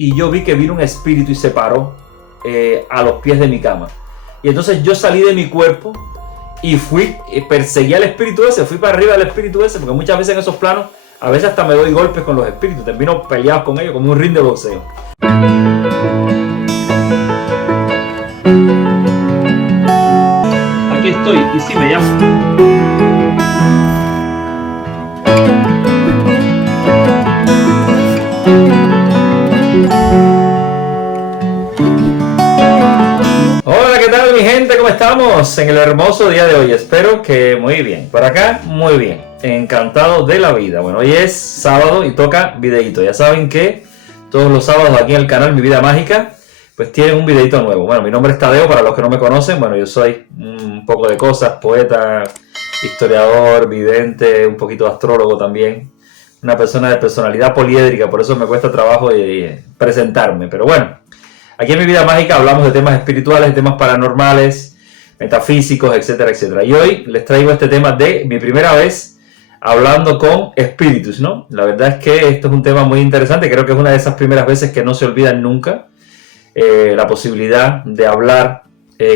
y yo vi que vino un espíritu y se paró a los pies de mi cama. Y entonces yo salí de mi cuerpo y fui, perseguí al espíritu ese, fui para arriba del espíritu ese, porque muchas veces en esos planos, a veces hasta me doy golpes con los espíritus, termino peleados con ellos como un ring de boxeo. Aquí estoy, y sí me llamo. Hola, ¿qué tal mi gente? ¿Cómo estamos en el hermoso día de hoy? Espero que muy bien. Por acá, muy bien. Encantado de la vida. Bueno, hoy es sábado y toca videíto. Ya saben que todos los sábados aquí en el canal Mi Vida Mágica pues tienen un videito nuevo. Bueno, mi nombre es Tadeo, para los que no me conocen. Bueno, yo soy un poco de cosas, poeta, historiador, vidente, un poquito astrólogo también. Una persona de personalidad poliédrica, por eso me cuesta trabajo presentarme. Pero bueno, aquí en Mi Vida Mágica hablamos de temas espirituales, de temas paranormales, metafísicos, etcétera, etcétera. Y hoy les traigo este tema de mi primera vez hablando con espíritus, ¿no? La verdad es que esto es un tema muy interesante, creo que es una de esas primeras veces que no se olvidan nunca, la posibilidad de hablar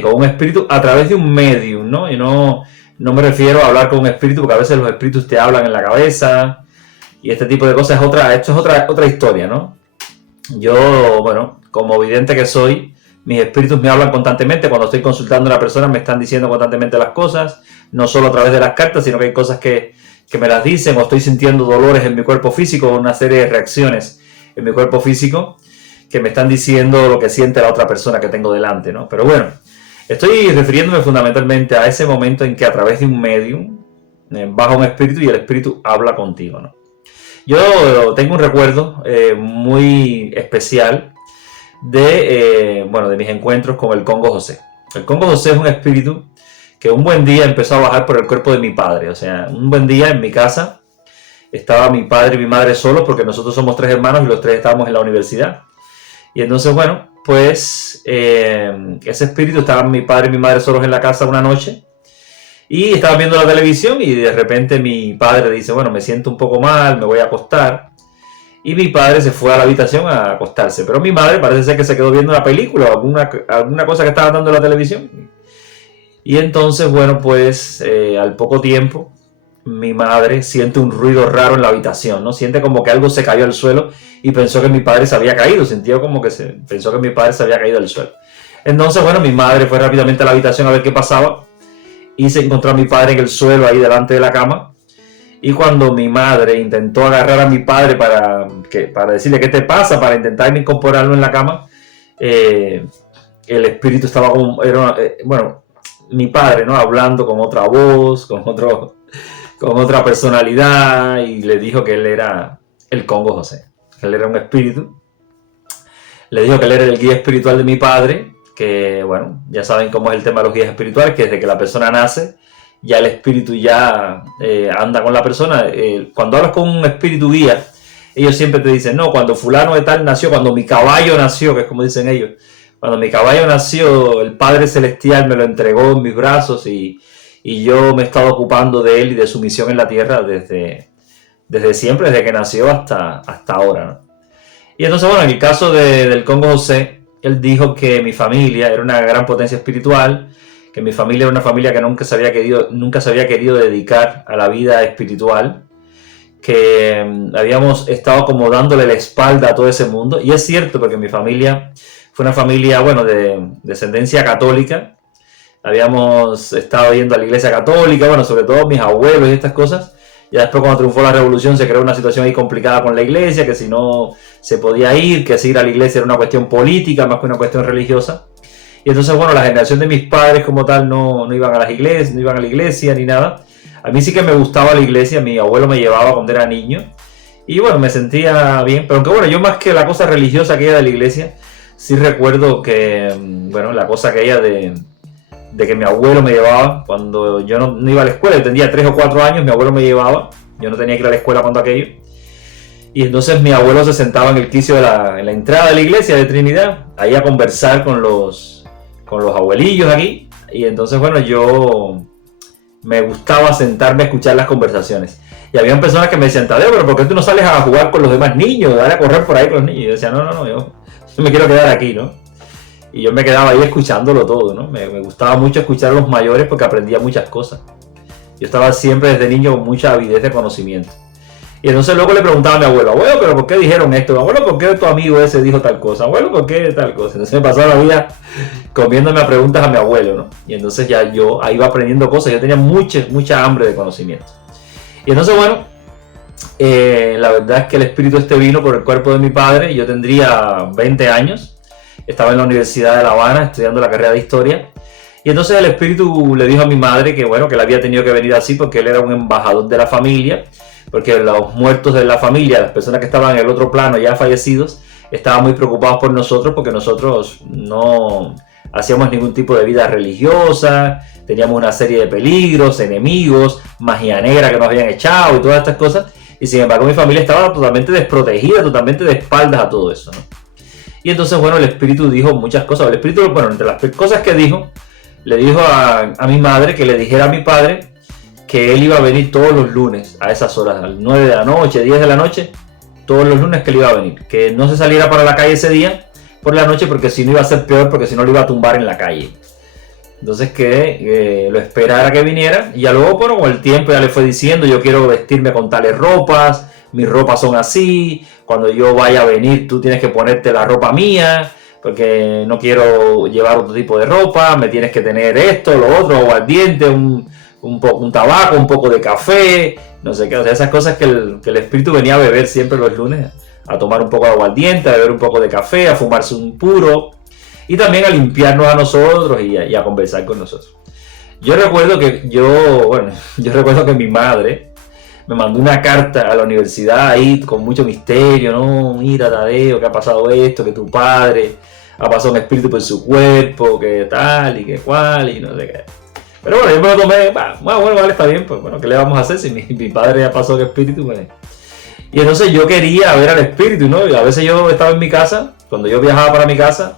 con un espíritu a través de un medium, ¿no? Y no me refiero a hablar con un espíritu, porque a veces los espíritus te hablan en la cabeza y este tipo de cosas. Esto es otra historia, ¿no? Yo, bueno, como vidente que soy, mis espíritus me hablan constantemente. Cuando estoy consultando a una persona me están diciendo constantemente las cosas, no solo a través de las cartas, sino que hay cosas que me las dicen, o estoy sintiendo dolores en mi cuerpo físico, una serie de reacciones en mi cuerpo físico que me están diciendo lo que siente la otra persona que tengo delante, ¿no? Pero bueno, estoy refiriéndome fundamentalmente a ese momento en que a través de un medium baja un espíritu y el espíritu habla contigo, ¿no? Yo tengo un recuerdo muy especial de mis encuentros con el Congo José. El Congo José es un espíritu que un buen día empezó a bajar por el cuerpo de mi padre. O sea, un buen día en mi casa estaba mi padre y mi madre solos, porque nosotros somos 3 hermanos y los 3 estábamos en la universidad. Y entonces, bueno, pues ese espíritu, estaban mi padre y mi madre solos en la casa una noche y estaban viendo la televisión y de repente mi padre dice, bueno, me siento un poco mal, me voy a acostar. Y mi padre se fue a la habitación a acostarse, pero mi madre parece ser que se quedó viendo una película o alguna cosa que estaba dando en la televisión. Y entonces, bueno, pues al poco tiempo mi madre siente un ruido raro en la habitación, ¿no? Siente como que algo se cayó al suelo y pensó que mi padre se había caído, pensó que mi padre se había caído al suelo. Entonces, bueno, mi madre fue rápidamente a la habitación a ver qué pasaba y se encontró a mi padre en el suelo ahí delante de la cama. Y cuando mi madre intentó agarrar a mi padre para decirle qué te pasa, para intentar incorporarlo en la cama, el espíritu estaba como, mi padre, ¿no? Hablando con otra voz, con otra personalidad, y le dijo que él era el Congo José, que él era un espíritu. Le dijo que él era el guía espiritual de mi padre, que bueno, ya saben cómo es el tema de los guías espirituales, que desde que la persona nace, ya el espíritu ya anda con la persona. Cuando hablas con un espíritu guía, ellos siempre te dicen, no, cuando fulano de tal nació, cuando mi caballo nació, que es como dicen ellos, cuando mi caballo nació, el Padre Celestial me lo entregó en mis brazos y yo me he estado ocupando de él y de su misión en la tierra desde siempre, desde que nació hasta ahora, ¿no? Y entonces, bueno, en el caso del Congo José, él dijo que mi familia era una gran potencia espiritual, que mi familia era una familia que nunca se había querido dedicar a la vida espiritual, que habíamos estado como dándole la espalda a todo ese mundo. Y es cierto, porque mi familia fue una familia, bueno, de descendencia católica. Habíamos estado yendo a la iglesia católica, bueno, sobre todo mis abuelos y estas cosas. Ya después, cuando triunfó la revolución, se creó una situación ahí complicada con la iglesia, que si no se podía ir, que si ir a la iglesia era una cuestión política más que una cuestión religiosa. Y entonces, bueno, la generación de mis padres como tal no iban a las iglesias, no iban a la iglesia ni nada. A mí sí que me gustaba la iglesia, mi abuelo me llevaba cuando era niño. Y bueno, me sentía bien, pero aunque bueno, yo más que la cosa religiosa aquella de la iglesia, sí recuerdo que, bueno, la cosa aquella de que mi abuelo me llevaba cuando yo no iba a la escuela. Yo tenía 3 o 4 años, mi abuelo me llevaba, yo no tenía que ir a la escuela cuando aquello. Y entonces mi abuelo se sentaba en el quicio en la entrada de la iglesia de Trinidad, ahí a conversar con los abuelillos aquí. Y entonces, bueno, yo me gustaba sentarme a escuchar las conversaciones. Y habían personas que me decían, Tadeo, pero ¿por qué tú no sales a jugar con los demás niños? Dale a correr por ahí con los niños. Y yo decía, no, yo me quiero quedar aquí, ¿no? Y yo me quedaba ahí escuchándolo todo, ¿no? Me gustaba mucho escuchar a los mayores porque aprendía muchas cosas. Yo estaba siempre desde niño con mucha avidez de conocimiento. Y entonces luego le preguntaba a mi abuelo, abuelo, ¿pero por qué dijeron esto? Abuelo, ¿por qué tu amigo ese dijo tal cosa? Abuelo, ¿por qué tal cosa? Entonces me pasaba la vida comiéndome a preguntas a mi abuelo, ¿no? Y entonces ya yo ahí iba aprendiendo cosas. Yo tenía mucha hambre de conocimiento. Y entonces, bueno, la verdad es que el espíritu este vino por el cuerpo de mi padre. Yo tendría 20 años. Estaba en la Universidad de La Habana estudiando la carrera de Historia. Y entonces el espíritu le dijo a mi madre que, bueno, que él había tenido que venir así porque él era un embajador de la familia. Porque los muertos de la familia, las personas que estaban en el otro plano ya fallecidos, estaban muy preocupados por nosotros porque nosotros no hacíamos ningún tipo de vida religiosa, teníamos una serie de peligros, enemigos, magia negra que nos habían echado y todas estas cosas. Y sin embargo mi familia estaba totalmente desprotegida, totalmente de espaldas a todo eso, ¿no? Y entonces, bueno, el espíritu dijo muchas cosas. El espíritu, bueno, entre las cosas que dijo, le dijo a mi madre que le dijera a mi padre que él iba a venir todos los lunes a esas horas, a las 9 de la noche, 10 de la noche, todos los lunes que él iba a venir. Que no se saliera para la calle ese día, por la noche, porque si no iba a ser peor, porque si no lo iba a tumbar en la calle. Entonces que lo esperara que viniera, y ya luego, bueno, con el tiempo ya le fue diciendo, yo quiero vestirme con tales ropas, mis ropas son así, cuando yo vaya a venir tú tienes que ponerte la ropa mía, porque no quiero llevar otro tipo de ropa, me tienes que tener esto, lo otro, aguardiente, un tabaco, un poco de café, no sé qué, o sea, esas cosas que el espíritu venía a beber siempre los lunes, a tomar un poco de aguardiente, a beber un poco de café, a fumarse un puro, y también a limpiarnos a nosotros y a conversar con nosotros. Yo recuerdo que mi madre me mandó una carta a la universidad ahí con mucho misterio, no, mira Tadeo, que ha pasado esto, que tu padre ha pasado un espíritu por su cuerpo, que tal y que cual, y no sé qué. Pero bueno, yo me lo tomé, bueno, vale, está bien, pues bueno, ¿qué le vamos a hacer si mi padre ya pasó que espíritu? Pues. Y entonces yo quería ver al espíritu, ¿no? Y a veces yo estaba en mi casa, cuando yo viajaba para mi casa,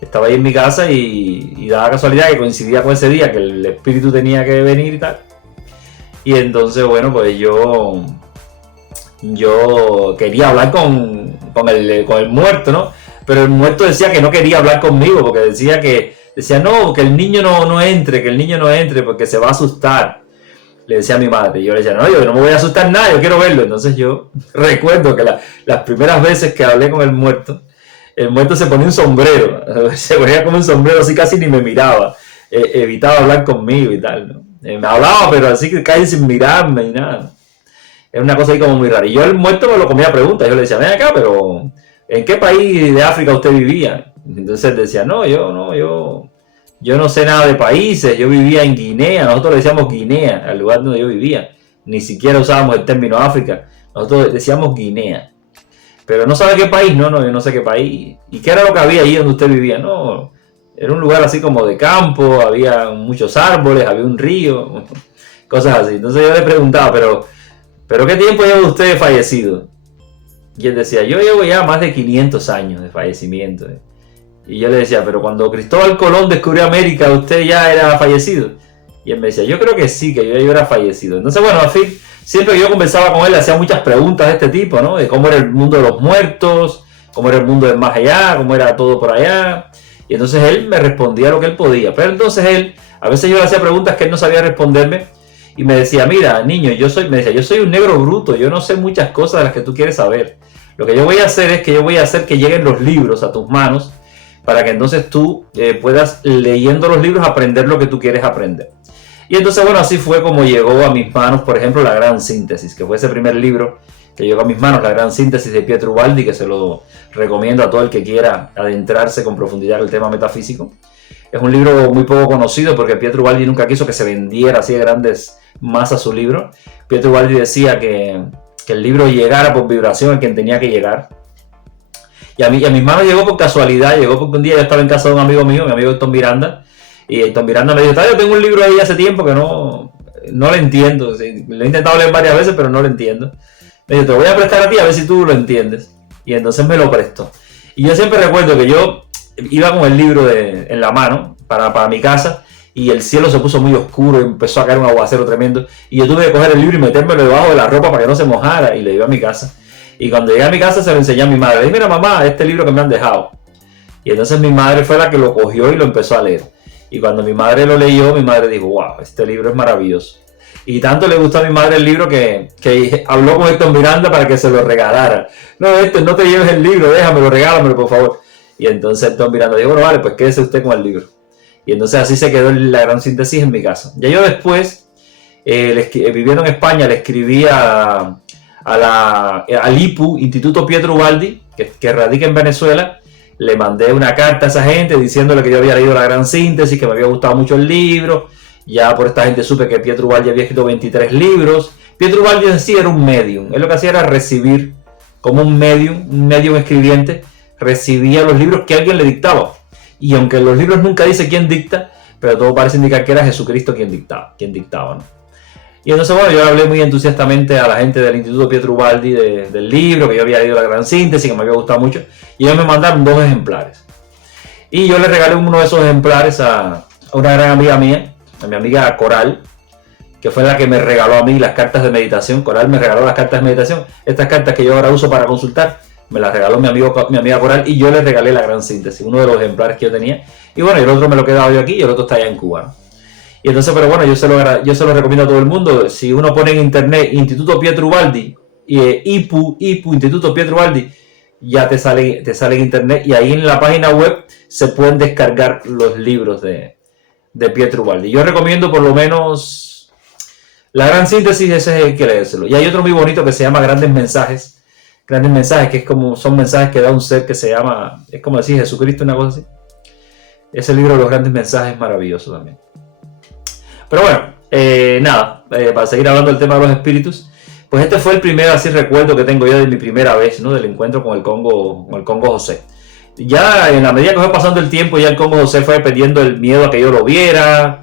estaba ahí en mi casa y daba casualidad que coincidía con ese día que el espíritu tenía que venir y tal. Y entonces, bueno, pues yo quería hablar con el muerto, ¿no? Pero el muerto decía que no quería hablar conmigo porque decía no, que el niño no entre porque se va a asustar. Le decía a mi madre, y yo le decía, no, yo no me voy a asustar nada, yo quiero verlo. Entonces yo recuerdo que las primeras veces que hablé con el muerto se ponía un sombrero, se ponía como un sombrero, así casi ni me miraba, evitaba hablar conmigo y tal, ¿no? Me hablaba, pero así que casi sin mirarme y nada. Era una cosa ahí como muy rara. Y yo el muerto me lo comía a preguntas, yo le decía, ven acá, pero ¿en qué país de África usted vivía? Entonces él decía, yo no sé nada de países, yo vivía en Guinea, nosotros le decíamos Guinea al lugar donde yo vivía, ni siquiera usábamos el término África, nosotros decíamos Guinea. Pero no sabe qué país, no, yo no sé qué país. ¿Y qué era lo que había allí donde usted vivía? No, era un lugar así como de campo, había muchos árboles, había un río, cosas así. Entonces yo le preguntaba, ¿pero qué tiempo lleva usted fallecido? Y él decía, yo llevo ya más de 500 años de fallecimiento. Y yo le decía, pero cuando Cristóbal Colón descubrió América, ¿usted ya era fallecido? Y él me decía, yo creo que sí, que yo era fallecido. Entonces, bueno, al fin, siempre que yo conversaba con él, hacía muchas preguntas de este tipo, ¿no? De cómo era el mundo de los muertos, cómo era el mundo del más allá, cómo era todo por allá. Y entonces él me respondía lo que él podía. Pero entonces él, a veces yo le hacía preguntas que él no sabía responderme. Y me decía, mira, niño, yo soy un negro bruto, yo no sé muchas cosas de las que tú quieres saber. Lo que yo voy a hacer es que lleguen los libros a tus manos, para que entonces tú puedas, leyendo los libros, aprender lo que tú quieres aprender. Y entonces, bueno, así fue como llegó a mis manos, por ejemplo, La Gran Síntesis, que fue ese primer libro que llegó a mis manos, La Gran Síntesis de Pietro Ubaldi, que se lo recomiendo a todo el que quiera adentrarse con profundidad en el tema metafísico. Es un libro muy poco conocido porque Pietro Ubaldi nunca quiso que se vendiera así de grandes masas su libro. Pietro Ubaldi decía que el libro llegara por vibración a quien tenía que llegar. Y a mis manos llegó por casualidad, llegó porque un día yo estaba en casa de un amigo mío, mi amigo Héctor Miranda, y Héctor Miranda me dijo, yo tengo un libro ahí hace tiempo que no lo entiendo, ¿sí? Lo he intentado leer varias veces pero no lo entiendo. Me dijo, te lo voy a prestar a ti a ver si tú lo entiendes. Y entonces me lo prestó. Y yo siempre recuerdo que yo iba con el libro en la mano para mi casa, y el cielo se puso muy oscuro y empezó a caer un aguacero tremendo. Y yo tuve que coger el libro y metérmelo debajo de la ropa para que no se mojara y lo llevé a mi casa. Y cuando llegué a mi casa se lo enseñé a mi madre. Le dije, mira mamá, este libro que me han dejado. Y entonces mi madre fue la que lo cogió y lo empezó a leer. Y cuando mi madre lo leyó, mi madre dijo, wow, este libro es maravilloso. Y tanto le gustó a mi madre el libro que habló con Héctor Miranda para que se lo regalara. No, Héctor, no te lleves el libro, déjamelo, regálamelo por favor. Y entonces Héctor Miranda dijo, bueno, vale, pues quédese usted con el libro. Y entonces así se quedó la gran síntesis en mi casa. Ya yo después, viviendo en España, le escribí al IPU, Instituto Pietro Ubaldi, que radica en Venezuela. Le mandé una carta a esa gente diciéndole que yo había leído la gran síntesis, que me había gustado mucho el libro. Ya por esta gente supe que Pietro Ubaldi había escrito 23 libros. Pietro Ubaldi en sí era un medium. Él lo que hacía era recibir, como un medium escribiente, recibía los libros que alguien le dictaba. Y aunque en los libros nunca dice quién dicta, pero todo parece indicar que era Jesucristo quien dictaba, ¿no? Y entonces, bueno, yo hablé muy entusiastamente a la gente del Instituto Pietro Ubaldi del libro, que yo había leído la gran síntesis, que me había gustado mucho, y ellos me mandaron 2 ejemplares. Y yo le regalé uno de esos ejemplares a una gran amiga mía, a mi amiga Coral, que fue la que me regaló a mí las cartas de meditación. Coral me regaló las cartas de meditación, estas cartas que yo ahora uso para consultar, me las regaló mi amiga Coral, y yo le regalé la gran síntesis, uno de los ejemplares que yo tenía. Y bueno, el otro me lo he quedado yo aquí y el otro está allá en Cuba, ¿no? Y entonces, pero bueno, yo se lo recomiendo a todo el mundo. Si uno pone en internet Instituto Pietro Ubaldi, IPU, Instituto Pietro Ubaldi, ya te sale en internet, y ahí en la página web se pueden descargar los libros de Pietro Ubaldi. Yo recomiendo por lo menos la gran síntesis, ese es el que leérselo. Y hay otro muy bonito que se llama Grandes Mensajes, que es como, son mensajes que da un ser que se llama, es como decir Jesucristo, una cosa así. Ese libro de los Grandes Mensajes es maravilloso también. Pero bueno, para seguir hablando del tema de los espíritus, pues este fue el primer así recuerdo que tengo yo de mi primera vez, ¿no? Del encuentro con el Congo José. Ya en la medida que fue pasando el tiempo, ya el Congo José fue perdiendo el miedo a que yo lo viera.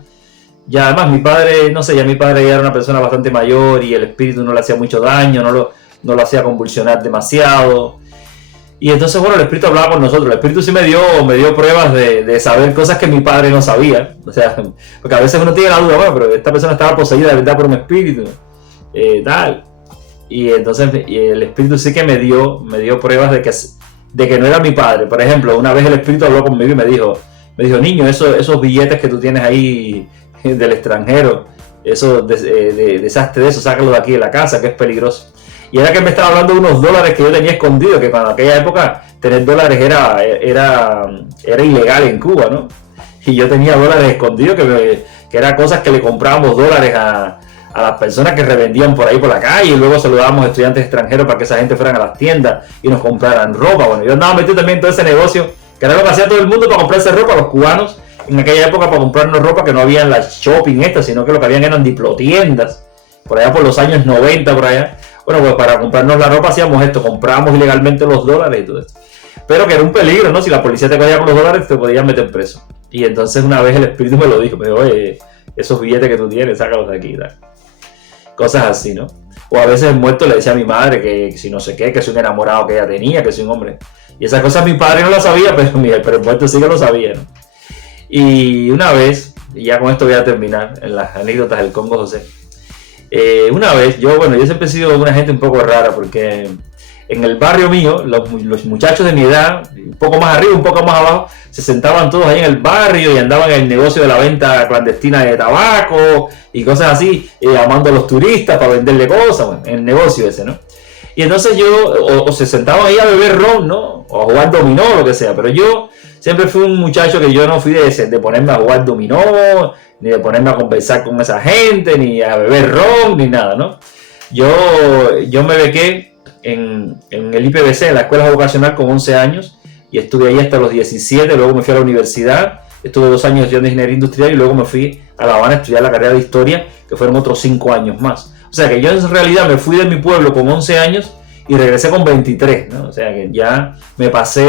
Ya además mi padre ya era una persona bastante mayor y el espíritu no le hacía mucho daño, no lo hacía convulsionar demasiado. Y entonces, bueno, el espíritu hablaba con nosotros. El espíritu sí me dio pruebas de saber cosas que mi padre no sabía. O sea, porque a veces uno tiene la duda, bueno, pero esta persona estaba poseída de verdad por un espíritu, tal. Y entonces el espíritu sí que me dio pruebas de que no era mi padre. Por ejemplo, una vez el espíritu habló conmigo y me dijo, niño, esos billetes que tú tienes ahí del extranjero, deshazte de eso, sácalo de aquí de la casa, que es peligroso. Y era que me estaba hablando de unos dólares que yo tenía escondidos, que para aquella época tener dólares era ilegal en Cuba, ¿no? Y yo tenía dólares escondidos, que eran cosas que le comprábamos dólares a las personas que revendían por ahí por la calle, y luego se lo dábamos a estudiantes extranjeros para que esa gente fueran a las tiendas y nos compraran ropa. Bueno, yo andaba metido también en todo ese negocio, que era lo que hacía todo el mundo para comprarse ropa, los cubanos en aquella época, para comprarnos ropa, que no había en las shopping estas, sino que lo que habían eran diplotiendas, por allá por los años 90, por allá. Bueno, pues para comprarnos la ropa hacíamos esto, comprábamos ilegalmente los dólares y todo esto. Pero que era un peligro, ¿no? Si la policía te cogía con los dólares, te podían meter preso. Y entonces una vez el espíritu me lo dijo, me dijo, oye, esos billetes que tú tienes, sácalos de aquí, tal. Cosas así, ¿no? O a veces el muerto le decía a mi madre que si no sé qué, que soy un enamorado que ella tenía, que soy un hombre. Y esas cosas mi padre no las sabía, pero el muerto sí que lo sabía, ¿no? Y una vez, y ya con esto voy a terminar, en las anécdotas del Congo José. Una vez, yo siempre he sido una gente un poco rara, porque en el barrio mío, los muchachos de mi edad, un poco más arriba, un poco más abajo, se sentaban todos ahí en el barrio y andaban en el negocio de la venta clandestina de tabaco y cosas así, llamando a los turistas para venderle cosas, bueno, en el negocio ese, ¿no? Y entonces o se sentaban ahí a beber ron, ¿no? O a jugar dominó, lo que sea, pero yo siempre fui un muchacho que yo no fui de ponerme a jugar dominó, ni de ponerme a conversar con esa gente, ni a beber ron, ni nada, ¿no? Yo me bequé en el IPBC, en la escuela vocacional, con 11 años, y estuve ahí hasta los 17, luego me fui a la universidad, estuve 2 años estudiando ingeniería industrial y luego me fui a La Habana a estudiar la carrera de historia, que fueron otros 5 años más. O sea que yo en realidad me fui de mi pueblo con 11 años y regresé con 23, ¿no? O sea que ya me pasé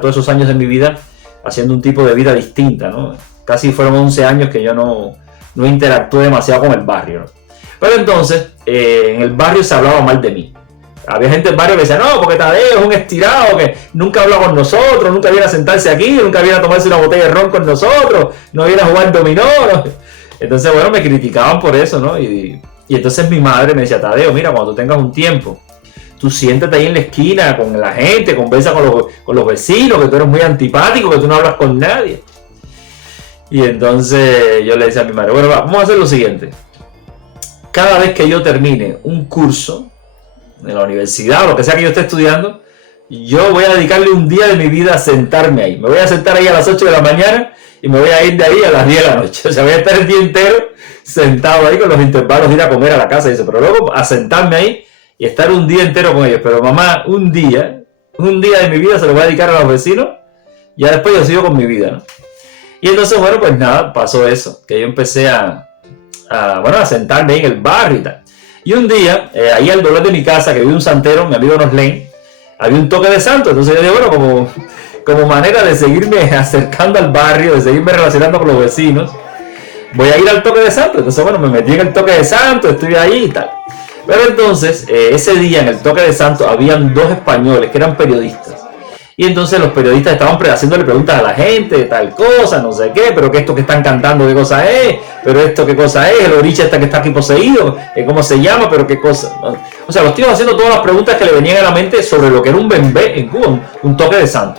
todos esos años de mi vida haciendo un tipo de vida distinta, ¿no? Casi fueron 11 años que yo no interactué demasiado con el barrio, ¿no? Pero entonces, en el barrio se hablaba mal de mí. Había gente en barrio que decía, no, porque Tadeo es un estirado, que nunca habla con nosotros, nunca viene a sentarse aquí, nunca viene a tomarse una botella de ron con nosotros, no viene a jugar dominó, ¿no? Entonces, bueno, me criticaban por eso, ¿no? Y entonces mi madre me decía, Tadeo, mira, cuando tú tengas un tiempo, tú siéntate ahí en la esquina con la gente, conversa con los vecinos, que tú eres muy antipático, que tú no hablas con nadie. Y entonces yo le decía a mi madre, bueno, vamos a hacer lo siguiente. Cada vez que yo termine un curso en la universidad o lo que sea que yo esté estudiando, yo voy a dedicarle un día de mi vida a sentarme ahí. Me voy a sentar ahí a las 8 de la mañana y me voy a ir de ahí a las 10 de la noche. O sea, voy a estar el día entero sentado ahí con los intervalos de ir a comer a la casa y eso. Pero luego a sentarme ahí y estar un día entero con ellos. Pero mamá, un día de mi vida se lo voy a dedicar a los vecinos. Ya después yo sigo con mi vida, ¿no? Y entonces, bueno, pues nada, pasó eso. Que yo empecé a sentarme ahí en el barrio y tal. Y un día, ahí al dolor de mi casa, que vive un santero, mi amigo Norlén, había un toque de santo. Entonces yo dije, bueno, como manera de seguirme acercando al barrio, de seguirme relacionando con los vecinos, voy a ir al toque de santo. Entonces, bueno, me metí en el toque de santo, estoy ahí y tal. Pero entonces, ese día en el toque de santo, habían 2 españoles que eran periodistas. Y entonces los periodistas estaban haciéndole preguntas a la gente de tal cosa, no sé qué, pero que esto que están cantando qué cosa es, pero esto qué cosa es, el oriche que está aquí poseído, cómo se llama, pero qué cosa. O sea, los tíos haciendo todas las preguntas que le venían a la mente sobre lo que era un bembé en Cuba, un toque de santo.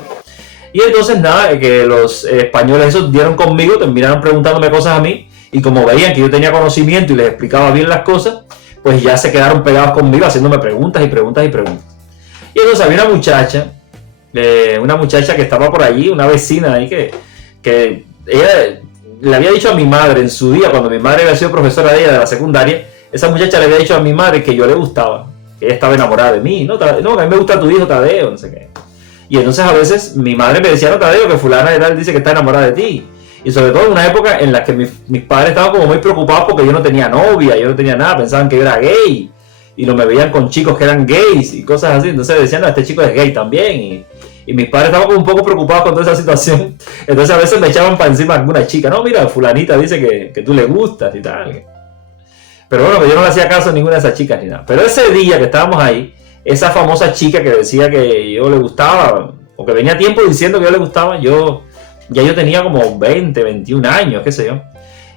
Y entonces nada, que los españoles esos dieron conmigo, terminaron preguntándome cosas a mí, y como veían que yo tenía conocimiento y les explicaba bien las cosas, pues ya se quedaron pegados conmigo haciéndome preguntas y preguntas y preguntas. Y entonces había una muchacha que estaba por allí, una vecina ahí que ella le había dicho a mi madre en su día, cuando mi madre había sido profesora de ella de la secundaria, esa muchacha le había dicho a mi madre que yo le gustaba, que ella estaba enamorada de mí, no, que a mí me gusta tu hijo Tadeo, no sé qué. Y entonces a veces mi madre me decía, no, Tadeo, que fulana de tal dice que está enamorada de ti. Y sobre todo en una época en la que mis padres estaban como muy preocupados porque yo no tenía novia, yo no tenía nada, pensaban que yo era gay. Y no me veían con chicos que eran gays y cosas así. Entonces decían, no, este chico es gay también. Y mis padres estaban como un poco preocupados con toda esa situación. Entonces a veces me echaban para encima alguna chica. No, mira, fulanita dice que tú le gustas y tal. Pero bueno, que yo no le hacía caso a ninguna de esas chicas ni nada. Pero ese día que estábamos ahí, esa famosa chica que decía que yo le gustaba, o que venía tiempo diciendo que yo le gustaba, yo tenía como 20, 21 años, qué sé yo.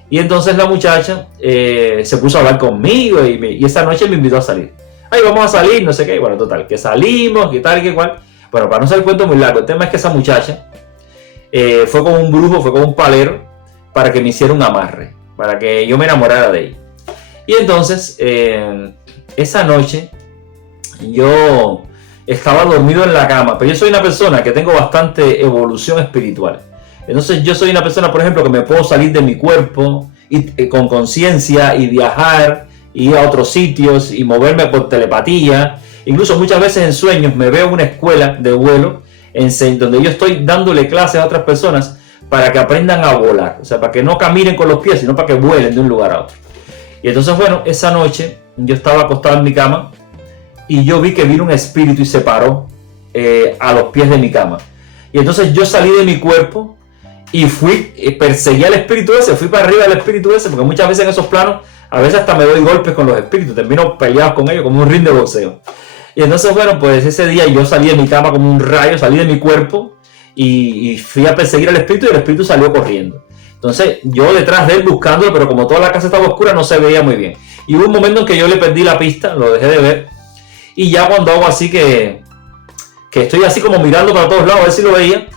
Y entonces la muchacha se puso a hablar conmigo y esa noche me invitó a salir. Ay, vamos a salir, no sé qué. Bueno, total, que salimos, que tal, que cual. Bueno, para no ser el cuento muy largo, el tema es que esa muchacha fue con un brujo, fue con un palero, para que me hiciera un amarre, para que yo me enamorara de ella. Y entonces, esa noche, yo estaba dormido en la cama, pero yo soy una persona que tengo bastante evolución espiritual. Entonces yo soy una persona, por ejemplo, que me puedo salir de mi cuerpo y, con conciencia y viajar, ir a otros sitios y moverme por telepatía. Incluso muchas veces en sueños me veo en una escuela de vuelo donde yo estoy dándole clases a otras personas para que aprendan a volar. O sea, para que no caminen con los pies, sino para que vuelen de un lugar a otro. Y entonces, bueno, esa noche yo estaba acostado en mi cama y yo vi que vino un espíritu y se paró a los pies de mi cama. Y entonces yo salí de mi cuerpo y perseguí al espíritu ese, fui para arriba del espíritu ese, porque muchas veces en esos planos, a veces hasta me doy golpes con los espíritus, termino peleados con ellos como un ring de boxeo. Y entonces, bueno, pues ese día yo salí de mi cama como un rayo, salí de mi cuerpo y fui a perseguir al espíritu y el espíritu salió corriendo. Entonces yo detrás de él buscándolo, pero como toda la casa estaba oscura no se veía muy bien. Y hubo un momento en que yo le perdí la pista, lo dejé de ver. Y ya cuando hago así que estoy así como mirando para todos lados a ver si lo veía,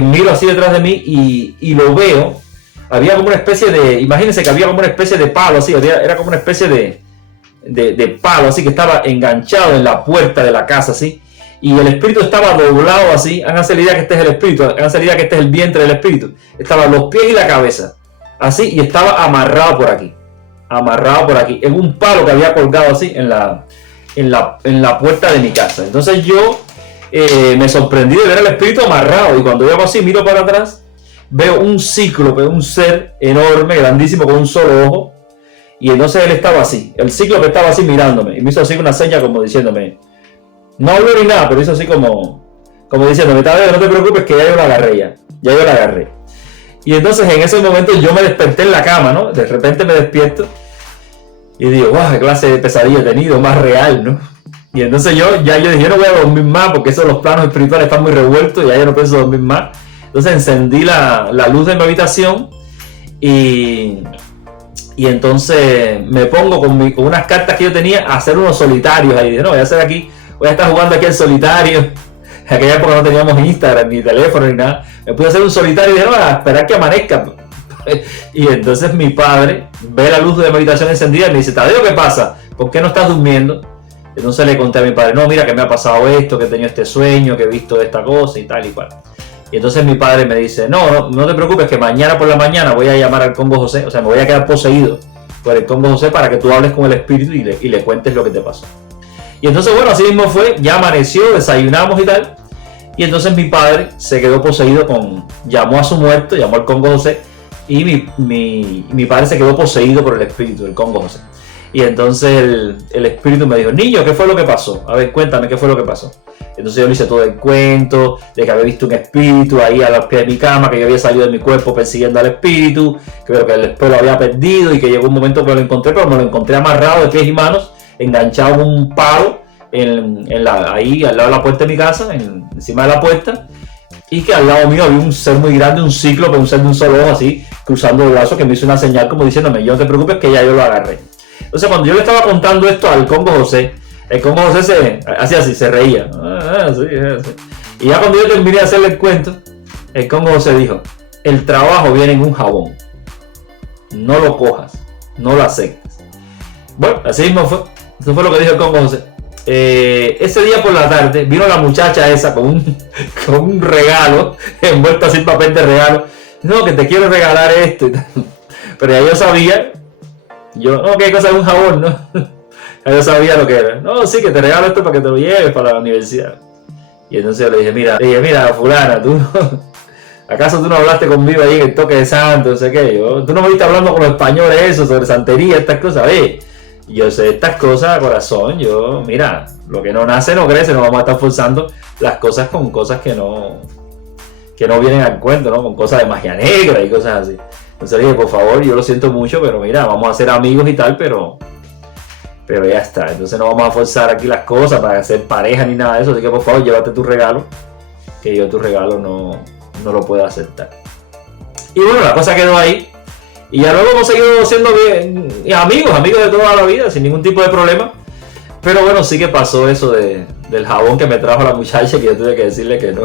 miro así detrás de mí y lo veo. Había como una especie de, imagínense que había como una especie de palo así, era como una especie de palo así que estaba enganchado en la puerta de la casa así. Y el espíritu estaba doblado así. Háganse la idea que este es el espíritu, háganse la idea que este es el vientre del espíritu. Estaban los pies y la cabeza así y estaba amarrado por aquí, en un palo que había colgado así en la puerta de mi casa. Entonces yo me sorprendí de ver al espíritu amarrado y cuando yo hago así, miro para atrás, veo un cíclope, un ser enorme, grandísimo, con un solo ojo. Y entonces él estaba así, el cíclope estaba así mirándome y me hizo así una seña como diciéndome, no habló ni nada, pero hizo así como diciéndome, no te preocupes que ya yo la agarré. Y entonces en ese momento yo me desperté en la cama, ¿no? De repente me despierto y digo, wow, qué clase de pesadilla he tenido, más real, ¿no? Y entonces yo dije, yo no voy a dormir más porque esos los planos espirituales están muy revueltos y ya yo no pienso dormir más. Entonces encendí la luz de mi habitación y entonces me pongo con unas cartas que yo tenía a hacer unos solitarios ahí. Dije, no, voy a hacer aquí, voy a estar jugando aquí el solitario. En aquella época no teníamos Instagram, ni teléfono, ni nada. Me pude hacer un solitario y dije, no, a esperar que amanezca. Y entonces mi padre ve la luz de mi habitación encendida y me dice, Tadeo, ¿qué pasa? ¿Por qué no estás durmiendo? Entonces le conté a mi padre, no, mira que me ha pasado esto, que he tenido este sueño, que he visto esta cosa y tal y cual. Y entonces mi padre me dice, no te preocupes, que mañana por la mañana voy a llamar al Congo José, o sea, me voy a quedar poseído por el Congo José para que tú hables con el espíritu y le cuentes lo que te pasó. Y entonces, bueno, así mismo fue, ya amaneció, desayunamos y tal. Y entonces mi padre se quedó poseído llamó a su muerto, llamó al Congo José, y mi padre se quedó poseído por el espíritu del Congo José. Y entonces el espíritu me dijo, niño, ¿qué fue lo que pasó? A ver, cuéntame, ¿qué fue lo que pasó? Entonces yo le hice todo el cuento de que había visto un espíritu ahí a los pies de mi cama, que yo había salido de mi cuerpo persiguiendo al espíritu, que el espíritu lo había perdido y que llegó un momento que lo encontré, pero me lo encontré amarrado de pies y manos, enganchado con un palo ahí al lado de la puerta de mi casa, encima de la puerta, y que al lado mío había un ser muy grande, un cíclope, un ser de un solo ojo así, cruzando el brazo, que me hizo una señal como diciéndome, yo no te preocupes que ya yo lo agarré. Entonces cuando yo le estaba contando esto al Congo José, el Congo José hacía así, se reía. Sí. Y ya cuando yo terminé de hacerle el cuento, el Congo José dijo, el trabajo viene en un jabón. No lo cojas, no lo aceptes. Bueno, así mismo fue. Eso fue lo que dijo el Congo José. Ese día por la tarde vino la muchacha esa con un regalo, envuelto así en papel de regalo. No, que te quiero regalar esto y tal. Pero ya yo sabía, no, ¿qué cosa es un jabón, no? Ya yo sabía lo que era. No, sí, que te regalo esto para que te lo lleves para la universidad. Y entonces yo le dije, mira, fulana, ¿acaso tú no hablaste conmigo ahí en el toque de santo, no sé qué? Tú no me viste hablando con los españoles eso, sobre santería, estas cosas, yo sé estas cosas, corazón, mira, lo que no nace no crece, no vamos a estar forzando las cosas con cosas que no vienen al cuento, ¿no? Con cosas de magia negra y cosas así. Entonces le dije, por favor, yo lo siento mucho, pero mira, vamos a ser amigos y tal, pero ya está. Entonces no vamos a forzar aquí las cosas para hacer pareja ni nada de eso, así que por favor, llévate tu regalo, que yo tu regalo no lo puedo aceptar. Y bueno, la cosa quedó ahí. Y ya luego hemos seguido siendo amigos de toda la vida, sin ningún tipo de problema. Pero bueno, sí que pasó eso del jabón que me trajo la muchacha, que yo tuve que decirle que no,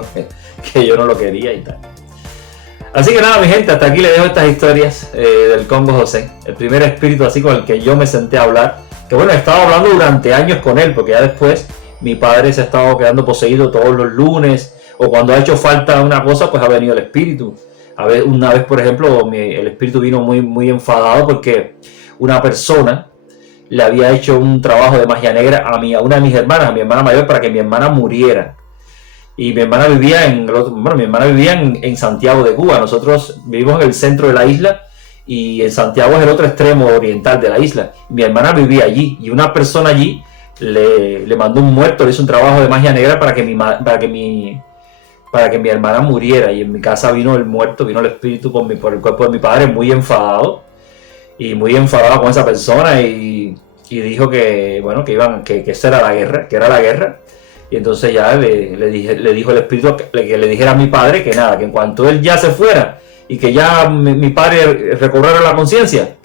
que yo no lo quería y tal. Así que nada, mi gente, hasta aquí le dejo estas historias del Congo José. El primer espíritu así con el que yo me senté a hablar. Que bueno, he estado hablando durante años con él, porque ya después mi padre se ha estado quedando poseído todos los lunes. O cuando ha hecho falta una cosa, pues ha venido el espíritu. Una vez, por ejemplo, el espíritu vino muy, muy enfadado porque una persona le había hecho un trabajo de magia negra a una de mis hermanas, a mi hermana mayor, para que mi hermana muriera. Y mi hermana vivía en Santiago de Cuba. Nosotros vivimos en el centro de la isla y en Santiago es el otro extremo oriental de la isla. Mi hermana vivía allí y una persona allí le mandó un muerto, le hizo un trabajo de magia negra para que mi hermana muriera. Y en mi casa vino el muerto, vino el espíritu por el cuerpo de mi padre, muy enfadado con esa persona y dijo que bueno, que esa era la guerra, que era la guerra. Y entonces ya le dijo el espíritu que le dijera a mi padre que nada, que en cuanto él ya se fuera y que ya mi padre recobrara la conciencia,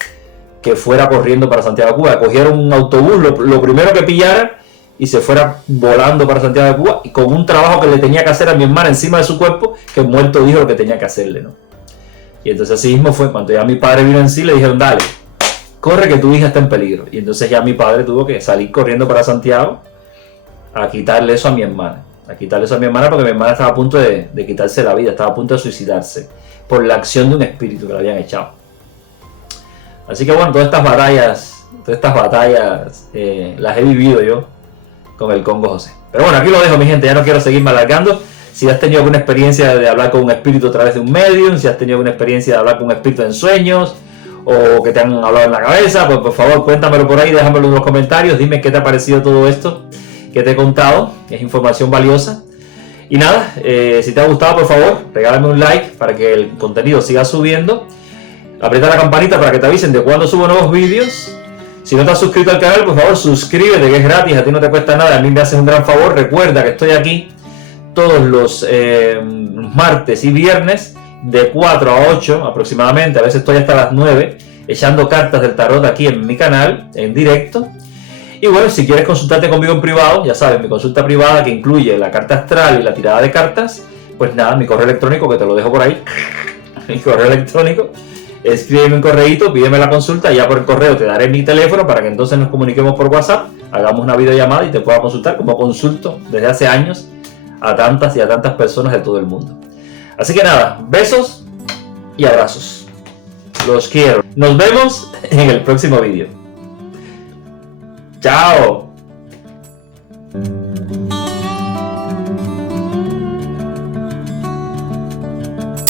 que fuera corriendo para Santiago de Cuba, cogiera un autobús, lo primero que pillara y se fuera volando para Santiago de Cuba y con un trabajo que le tenía que hacer a mi hermana encima de su cuerpo, que el muerto dijo lo que tenía que hacerle, ¿no? Y entonces así mismo fue, cuando ya mi padre vino en sí, le dijeron, dale, corre que tu hija está en peligro. Y entonces ya mi padre tuvo que salir corriendo para Santiago a quitarle eso a mi hermana. Porque mi hermana estaba a punto de quitarse la vida, estaba a punto de suicidarse por la acción de un espíritu que le habían echado. Así que bueno, todas estas batallas las he vivido yo con el Congo José. Pero bueno, aquí lo dejo, mi gente, ya no quiero seguirme alargando. Si has tenido alguna experiencia de hablar con un espíritu a través de un medium, si has tenido alguna experiencia de hablar con un espíritu en sueños, o que te han hablado en la cabeza, pues por favor cuéntamelo por ahí, déjamelo en los comentarios, dime qué te ha parecido todo esto que te he contado, es información valiosa. Y nada, si te ha gustado, por favor, regálame un like para que el contenido siga subiendo. Aprieta la campanita para que te avisen de cuando subo nuevos vídeos. Si no te has suscrito al canal, por favor suscríbete, que es gratis, a ti no te cuesta nada, a mí me haces un gran favor. Recuerda que estoy aquí todos los martes y viernes de 4 a 8 aproximadamente, a veces estoy hasta las 9 echando cartas del tarot aquí en mi canal, en directo. Y bueno, si quieres consultarte conmigo en privado, ya sabes, mi consulta privada que incluye la carta astral y la tirada de cartas, pues nada, mi correo electrónico que te lo dejo por ahí, mi correo electrónico, escríbeme un correíto, pídeme la consulta y ya por el correo te daré mi teléfono para que entonces nos comuniquemos por WhatsApp, hagamos una videollamada y te pueda consultar como consulto desde hace años a tantas y a tantas personas de todo el mundo. Así que nada, besos y abrazos. Los quiero. Nos vemos en el próximo vídeo. ¡Chao!